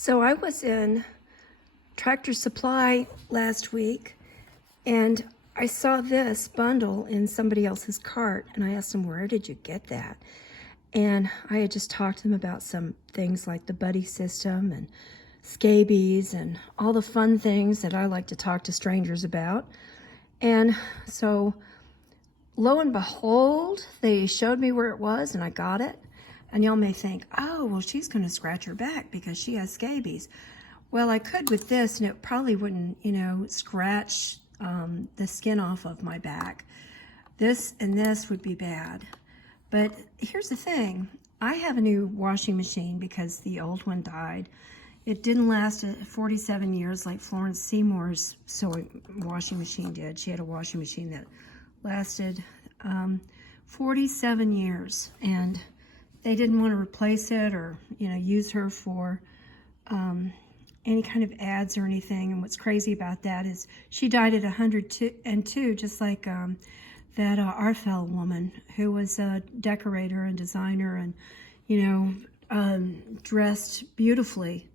So I was in Tractor Supply last week and I saw this bundle in somebody else's cart and I asked them, where did you get that? And I had just talked to them about some things like the buddy system and scabies and all the fun things that I like to talk to strangers about. And so lo and behold, they showed me where it was and I got it. And y'all may think, oh, well, she's going to scratch her back because she has scabies. Well, I could with this, and it probably wouldn't, scratch the skin off of my back. This and this would be bad. But here's the thing. I have a new washing machine because the old one died. It didn't last 47 years like Florence Seymour's washing machine did. She had a washing machine that lasted 47 years. And they didn't want to replace it or, use her for any kind of ads or anything. And what's crazy about that is she died at 102, just like that Arfel woman who was a decorator and designer and, dressed beautifully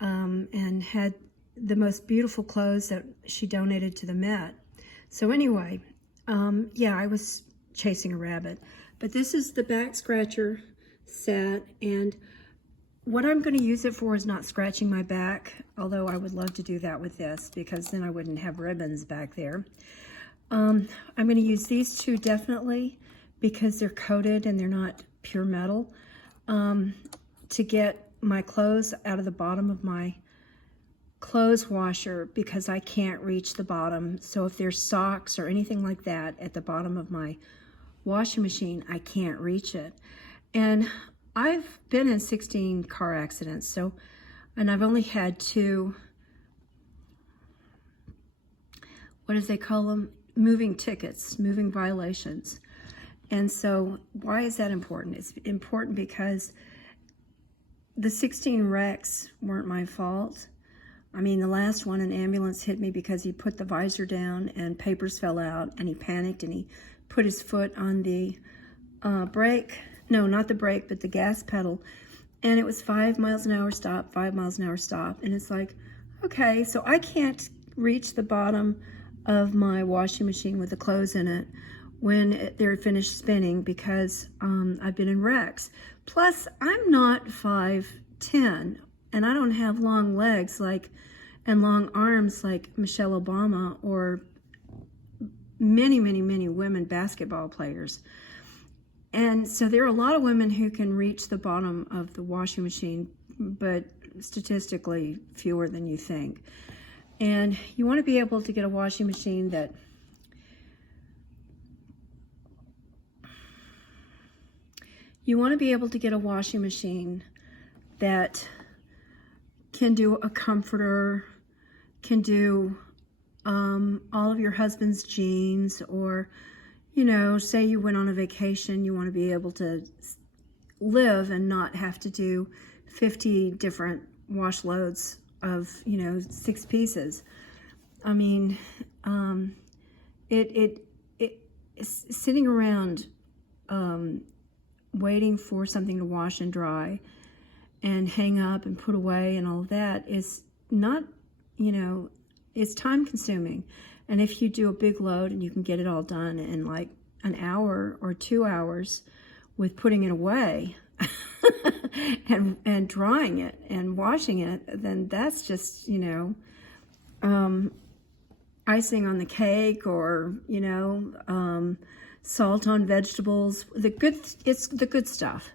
and had the most beautiful clothes that she donated to the Met. So anyway, yeah, I was chasing a rabbit. But this is the back scratcher set, and what I'm going to use it for is not scratching my back, although I would love to do that with this because then I wouldn't have ribbons back there. I'm going to use these two definitely because they're coated and they're not pure metal to get my clothes out of the bottom of my clothes washer because I can't reach the bottom. So if there's socks or anything like that at the bottom of my washing machine, I can't reach it. And I've been in 16 car accidents, and I've only had 2, what do they call them? Moving tickets, moving violations. And so why is that important? It's important because the 16 wrecks weren't my fault. I mean, the last one, an ambulance hit me because he put the visor down and papers fell out and he panicked and he put his foot on the brake. No, not the brake, but the gas pedal. And it was 5 miles an hour stop, 5 miles an hour stop. And it's like, okay, so I can't reach the bottom of my washing machine with the clothes in it when they're finished spinning because I've been in wrecks. Plus, I'm not 5'10", and I don't have long legs and long arms like Michelle Obama or many, many, many women basketball players. And so there are a lot of women who can reach the bottom of the washing machine, but statistically fewer than you think. And you want to be able to get a washing machine that can do a comforter, can do all of your husband's jeans, or say you went on a vacation, you want to be able to live and not have to do 50 different wash loads of 6 pieces. I mean, sitting around waiting for something to wash and dry and hang up and put away and all of that is not, it's time consuming. And if you do a big load and you can get it all done in like an hour or 2 hours with putting it away and drying it and washing it, then that's just, icing on the cake or, salt on vegetables. It's the good stuff.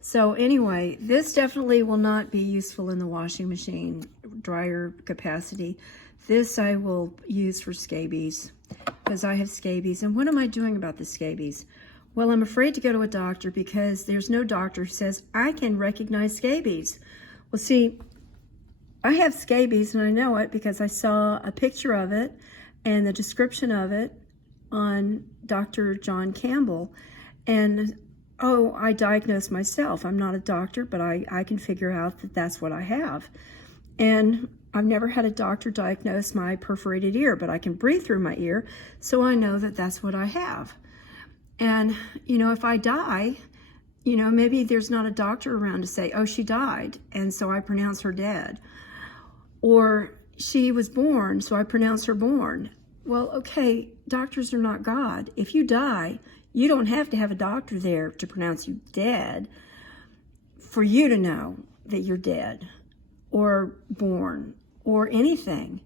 So anyway, this definitely will not be useful in the washing machine dryer capacity. This I will use for scabies because I have scabies. And what am I doing about the scabies? Well, I'm afraid to go to a doctor because there's no doctor who says, I can recognize scabies. Well, see, I have scabies and I know it because I saw a picture of it and the description of it on Dr. John Campbell. And, I diagnosed myself. I'm not a doctor, but I can figure out that that's what I have. And I've never had a doctor diagnose my perforated ear, but I can breathe through my ear, so I know that that's what I have. And, if I die, You know, maybe there's not a doctor around to say, oh, she died, and so I pronounce her dead. Or she was born, so I pronounce her born. Well, okay, doctors are not God. If you die, you don't have to have a doctor there to pronounce you dead for you to know that you're dead or born or anything.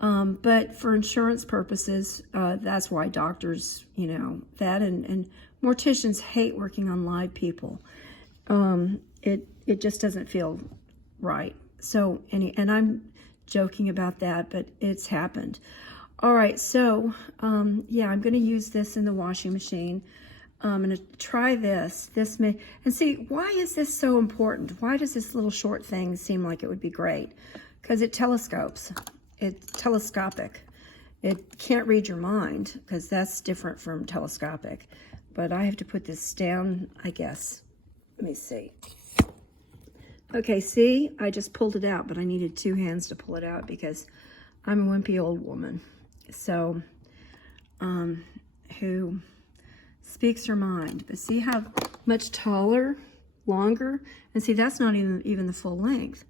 But for insurance purposes, that's why doctors, you know, that and morticians hate working on live people. It just doesn't feel right. So, and I'm joking about that, but it's happened. All right, so, yeah, I'm going to use this in the washing machine. I'm going to try this. And see, why is this so important? Why does this little short thing seem like it would be great? Because it telescopes. It's telescopic. It can't read your mind, because that's different from telescopic. But I have to put this down, I guess. Let me see. Okay, see, I just pulled it out, but I needed 2 hands to pull it out because I'm a wimpy old woman. So, who speaks her mind. But see how much taller, longer? And see, that's not even the full length.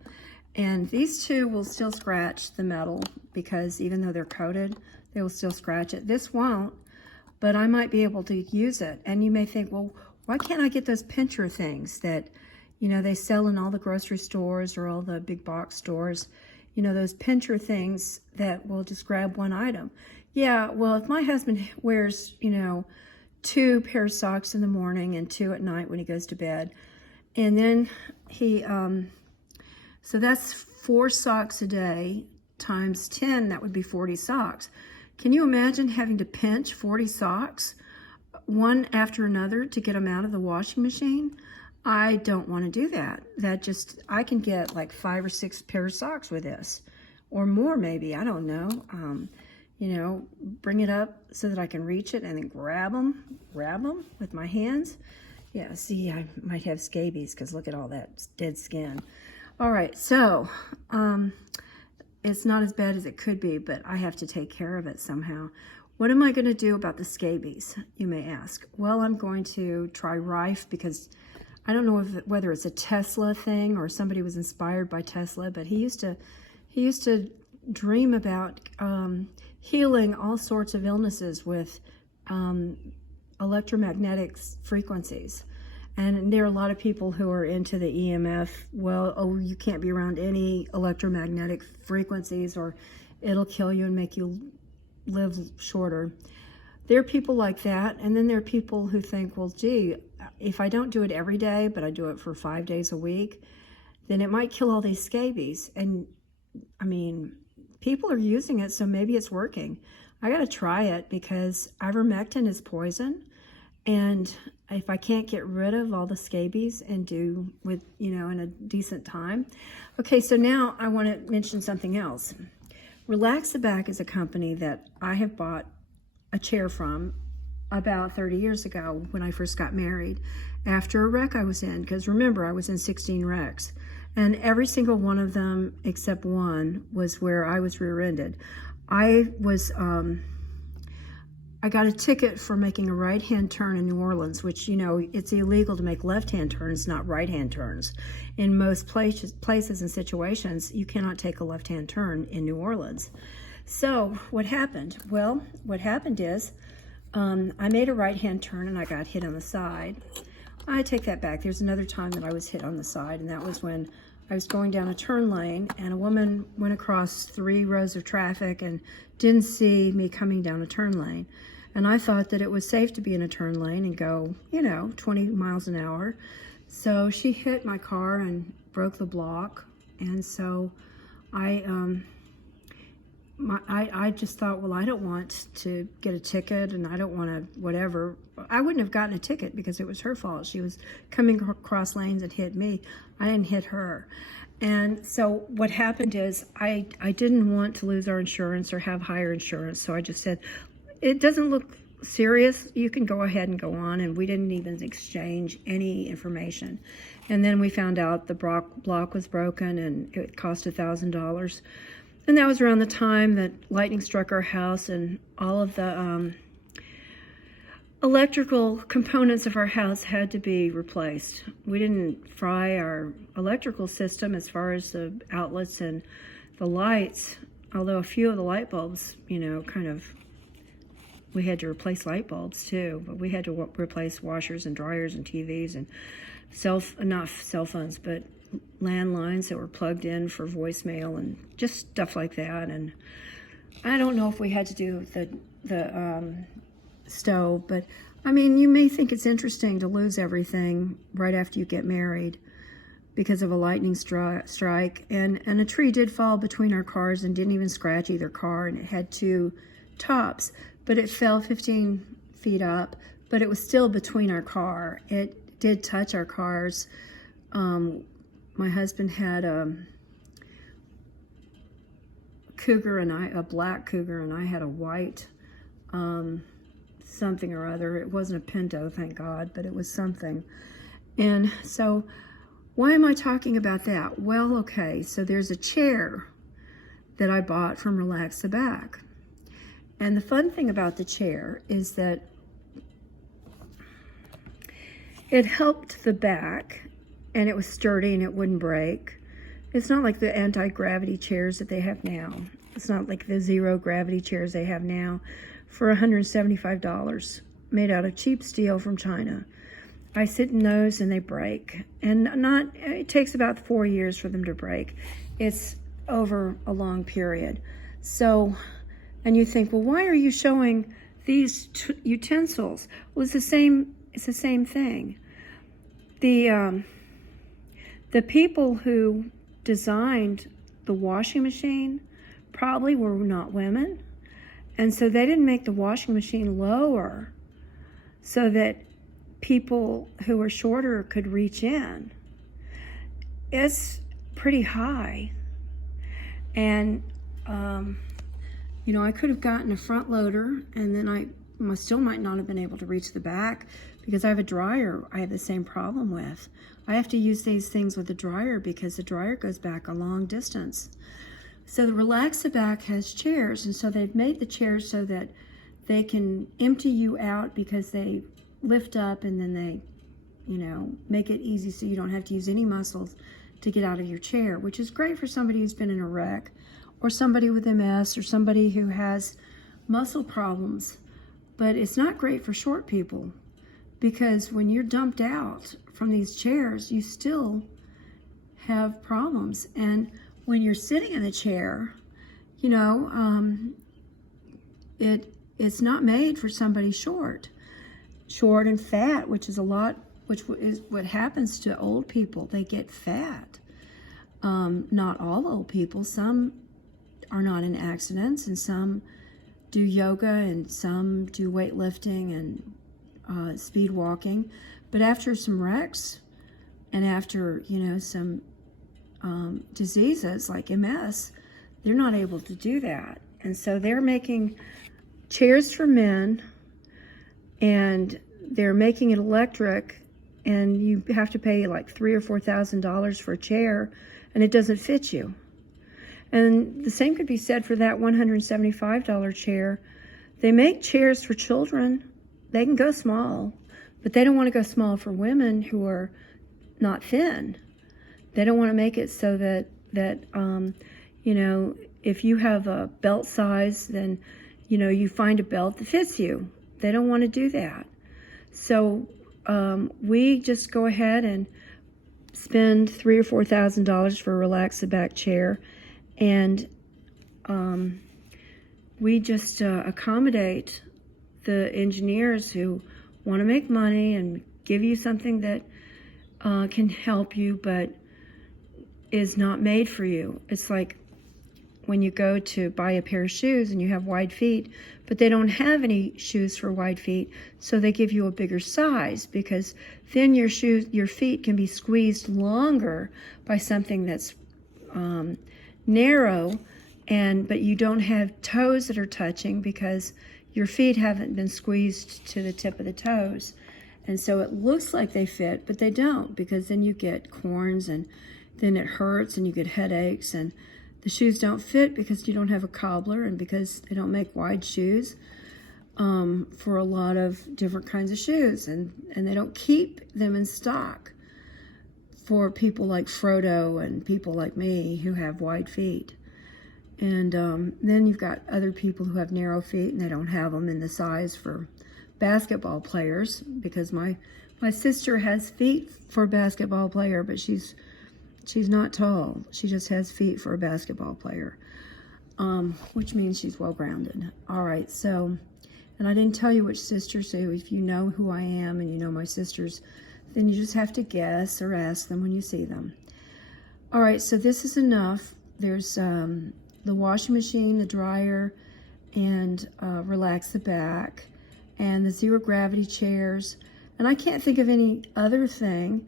And these two will still scratch the metal because even though they're coated, they will still scratch it. This won't, but I might be able to use it. And you may think, well, why can't I get those pincher things that, you know, they sell in all the grocery stores or all the big box stores? You know, those pincher things that will just grab one item. Yeah, well, if my husband wears, you know, 2 pairs of socks in the morning and 2 at night when he goes to bed, and then he, so that's 4 socks a day times 10, that would be 40 socks. Can you imagine having to pinch 40 socks, one after another, to get them out of the washing machine? I don't want to do that. I can get like 5 or 6 pairs of socks with this, or more maybe, I don't know. You know, bring it up so that I can reach it and then grab them with my hands. Yeah, see, I might have scabies because look at all that dead skin. All right, so it's not as bad as it could be, but I have to take care of it somehow. What am I going to do about the scabies, you may ask? Well, I'm going to try Rife because I don't know whether it's a Tesla thing or somebody was inspired by Tesla, but he used to dream about healing all sorts of illnesses with electromagnetic frequencies. And there are a lot of people who are into the EMF. Well, oh, you can't be around any electromagnetic frequencies or it'll kill you and make you live shorter. There are people like that. And then there are people who think, well, gee, if I don't do it every day, but I do it for 5 days a week, then it might kill all these scabies. And I mean, people are using it, so maybe it's working. I got to try it because ivermectin is poison. And if I can't get rid of all the scabies and do with, you know, in a decent time. Okay, so now I want to mention something else. Relax the Back is a company that I have bought a chair from about 30 years ago when I first got married after a wreck I was in. Because remember, I was in 16 wrecks. And every single one of them, except one, was where I was rear-ended. I got a ticket for making a right-hand turn in New Orleans, which, you know, it's illegal to make left-hand turns, not right-hand turns. In most places and situations, you cannot take a left-hand turn in New Orleans. So what happened? Well, what happened is I made a right-hand turn and I got hit on the side. I take that back. There's another time that I was hit on the side, and that was when I was going down a turn lane and a woman went across 3 rows of traffic and didn't see me coming down a turn lane. And I thought that it was safe to be in a turn lane and go, you know, 20 miles an hour. So she hit my car and broke the block. And so I just thought, well, I don't want to get a ticket and I don't want to whatever. I wouldn't have gotten a ticket because it was her fault. She was coming across lanes and hit me. I didn't hit her. And so what happened is I didn't want to lose our insurance or have higher insurance. So I just said, it doesn't look serious. You can go ahead and go on. And we didn't even exchange any information. And then we found out the block was broken and it cost $1,000. And that was around the time that lightning struck our house and all of the electrical components of our house had to be replaced. We didn't fry our electrical system as far as the outlets and the lights, although a few of the light bulbs, you know, we had to replace light bulbs too, but we had to replace washers and dryers and TVs and not cell phones, but landlines that were plugged in for voicemail and just stuff like that. And I don't know if we had to do the stove, but I mean, you may think it's interesting to lose everything right after you get married because of a lightning strike. And a tree did fall between our cars and didn't even scratch either car, and it had two tops, but it fell 15 feet up, but it was still between our car. It did touch our cars. My husband had a cougar and a black cougar, and I had a white something or other. It wasn't a Pinto, thank God, but it was something. And so why am I talking about that? Well, okay, so there's a chair that I bought from Relax the Back. And the fun thing about the chair is that it helped the back, and it was sturdy and it wouldn't break. It's not like the anti-gravity chairs that they have now. It's not like the zero gravity chairs they have now for $175, made out of cheap steel from China. I sit in those and they break. And it takes about 4 years for them to break. It's over a long period. So, and you think, well, why are you showing these utensils? Well, it's the same thing. The people who designed the washing machine probably were not women, and so they didn't make the washing machine lower so that people who were shorter could reach in. It's pretty high, and you know, I could have gotten a front loader, and then I still might not have been able to reach the back because I have a dryer I have the same problem with. I have to use these things with the dryer because the dryer goes back a long distance. So the Relax the Back has chairs, and so they've made the chairs so that they can empty you out because they lift up, and then they, you know, make it easy so you don't have to use any muscles to get out of your chair, which is great for somebody who's been in a wreck, or somebody with MS, or somebody who has muscle problems. But it's not great for short people, because when you're dumped out from these chairs, you still have problems. And when you're sitting in the chair, you know, it's not made for somebody short and fat, which is what happens to old people. They get fat. Not all old people. Some are not in accidents, and some do yoga, and some do weightlifting and speed walking. But after some wrecks, and after, you know, some diseases like MS, they're not able to do that. And so they're making chairs for men, and they're making it electric, and you have to pay like $3,000 or $4,000 for a chair, and it doesn't fit you. And the same could be said for that $175 chair. They make chairs for children. They can go small, but they don't want to go small for women who are not thin. They don't want to make it so that you know, if you have a belt size, then, you know, you find a belt that fits you. They don't want to do that. So we just go ahead and spend $3,000 or $4,000 for a Relax the Back chair, and we just accommodate the engineers who want to make money and give you something that can help you, but is not made for you. It's like when you go to buy a pair of shoes and you have wide feet, but they don't have any shoes for wide feet, so they give you a bigger size, because then your feet can be squeezed longer by something that's narrow, but you don't have toes that are touching because your feet haven't been squeezed to the tip of the toes. And so it looks like they fit, but they don't, because then you get corns, and then it hurts, and you get headaches, and the shoes don't fit because you don't have a cobbler, and because they don't make wide shoes. for a lot of different kinds of shoes, and they don't keep them in stock for people like Frodo and people like me who have wide feet. And then you've got other people who have narrow feet and they don't have them in the size for basketball players, because my sister has feet for a basketball player, but she's not tall. She just has feet for a basketball player, which means she's well-grounded. All right, so, and I didn't tell you which sister, so if you know who I am and you know my sisters, then you just have to guess or ask them when you see them. All right, so this is enough. There's the washing machine, the dryer, and relax the back, and the zero gravity chairs. And I can't think of any other thing.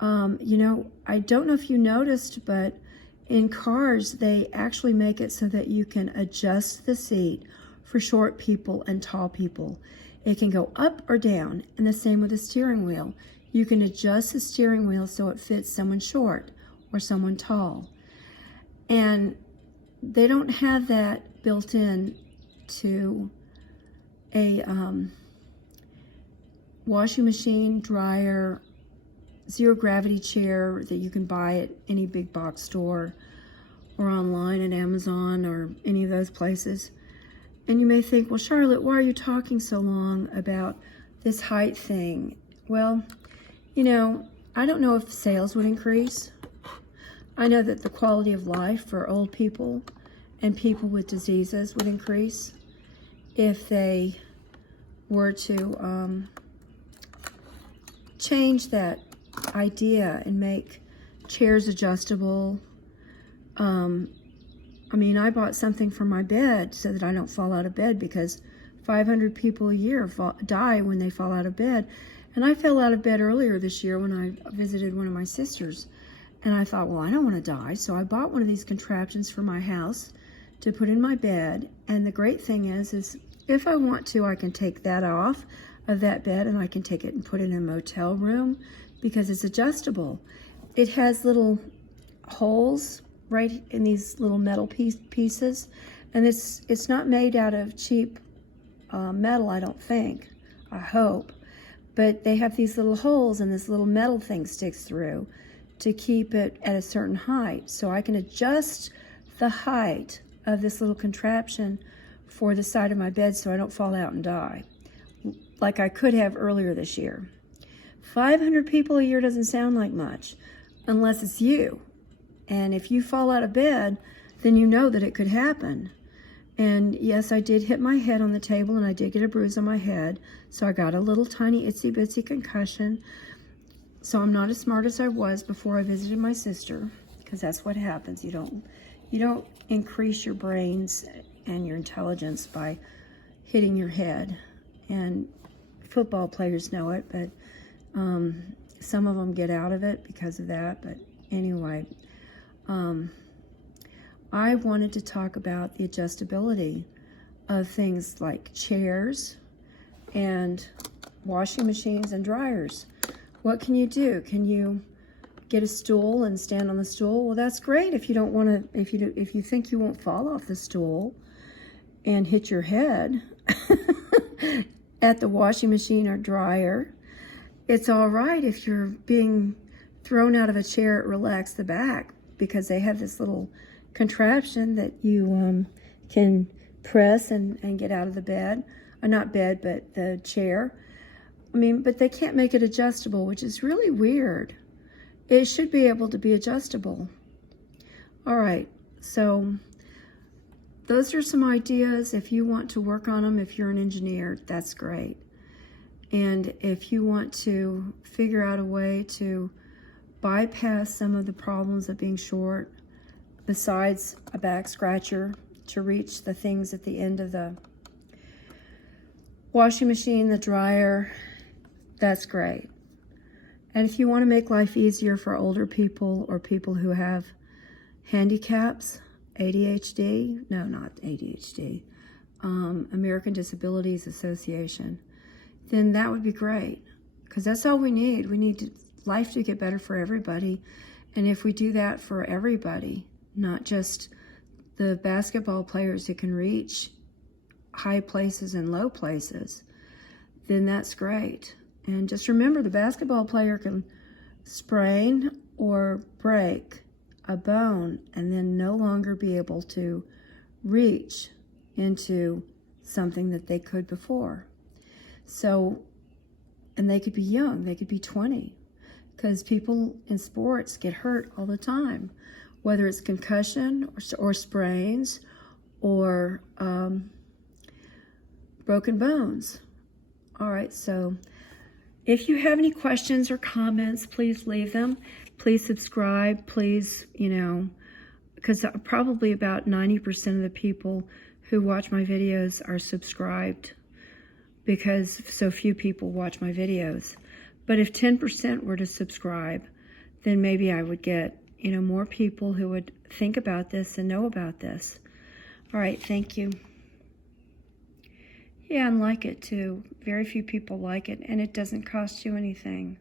You know, I don't know if you noticed, but in cars, they actually make it so that you can adjust the seat for short people and tall people. It can go up or down, and the same with the steering wheel. You can adjust the steering wheel so it fits someone short or someone tall. And they don't have that built in to a washing machine, dryer, zero gravity chair that you can buy at any big box store or online at Amazon or any of those places. And you may think, well, Charlotte, why are you talking so long about this height thing? Well, you know, I don't know if sales would increase. I know that the quality of life for old people and people with diseases would increase if they were to change that idea and make chairs adjustable. I mean, I bought something for my bed so that I don't fall out of bed, because 500 people a year die when they fall out of bed. And I fell out of bed earlier this year when I visited one of my sisters. And I thought, well, I don't want to die. So I bought one of these contraptions for my house to put in my bed. And the great thing is if I want to, I can take that off of that bed and I can take it and put it in a motel room, because it's adjustable. It has little holes right in these little metal pieces. And it's not made out of cheap metal, I don't think. I hope. But they have these little holes and this little metal thing sticks through to keep it at a certain height. So I can adjust the height of this little contraption for the side of my bed so I don't fall out and die, like I could have earlier this year. 500 people a year doesn't sound like much, unless it's you. And if you fall out of bed, then you know that it could happen. And yes, I did hit my head on the table and I did get a bruise on my head. So I got a little tiny itsy bitsy concussion. So I'm not as smart as I was before I visited my sister, because that's what happens. You don't increase your brains and your intelligence by hitting your head. And football players know it, but some of them get out of it because of that. But anyway, I wanted to talk about the adjustability of things like chairs and washing machines and dryers. What can you do? Can you get a stool and stand on the stool? Well, that's great if you don't want to, if you think you won't fall off the stool and hit your head at the washing machine or dryer. It's all right if you're being thrown out of a chair at Relax the Back, because they have this little contraption that you can press and get out of the bed. Not bed, but the chair. I mean, but they can't make it adjustable, which is really weird. It should be able to be adjustable. All right, so those are some ideas. If you want to work on them, if you're an engineer, that's great. And if you want to figure out a way to bypass some of the problems of being short, besides a back scratcher, to reach the things at the end of the washing machine, the dryer, that's great. And if you want to make life easier for older people or people who have handicaps, ADHD, no, not ADHD, American Disabilities Association, then that would be great, because that's all we need. We need life to get better for everybody. And if we do that for everybody, not just the basketball players who can reach high places and low places, then that's great. And just remember, the basketball player can sprain or break a bone and then no longer be able to reach into something that they could before. So, and they could be young, they could be 20, because people in sports get hurt all the time, whether it's concussion or sprains or broken bones. All right, so if you have any questions or comments, please leave them. Please subscribe, please, because probably about 90% of the people who watch my videos are subscribed, because so few people watch my videos. But if 10% were to subscribe, then maybe I would get, more people who would think about this and know about this. All right, thank you. Yeah, and like it too. Very few people like it, and it doesn't cost you anything.